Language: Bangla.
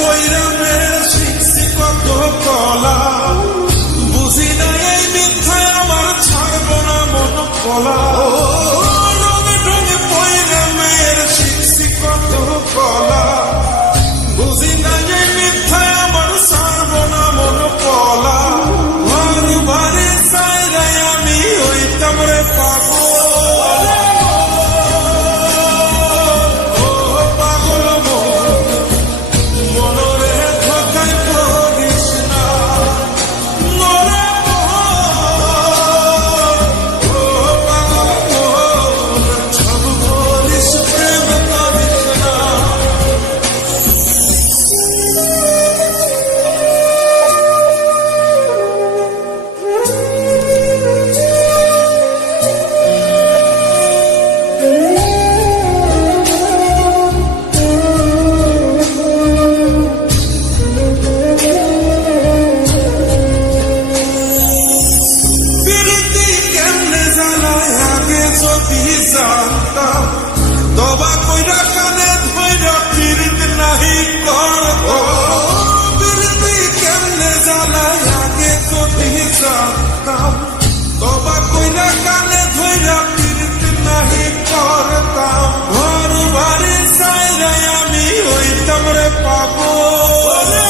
বৈরামের শিখছি কত কলা, বুঝি না এই মিথ্যায় আমার ছাড়বো না মন কলা। রঙে রঙে বৈরামের শিখছি কত কলা, বুঝি না এই মিথ্যায় আমার ছাড়বো না মন কলা। ঘর বাড়ি সাইরাই আমি হইতাম রে পাগল। দবা কইরা কানে ধইরা পিরিত নাহি করব, পিরিতি কেমনে জ্বালায় আগে যদি জানতাম। দবা কইরা কানে ধইরা পিরিত নাহি করতাম। ঘর বাড়ি সাইরাই আমি হইতাম রে পাগল।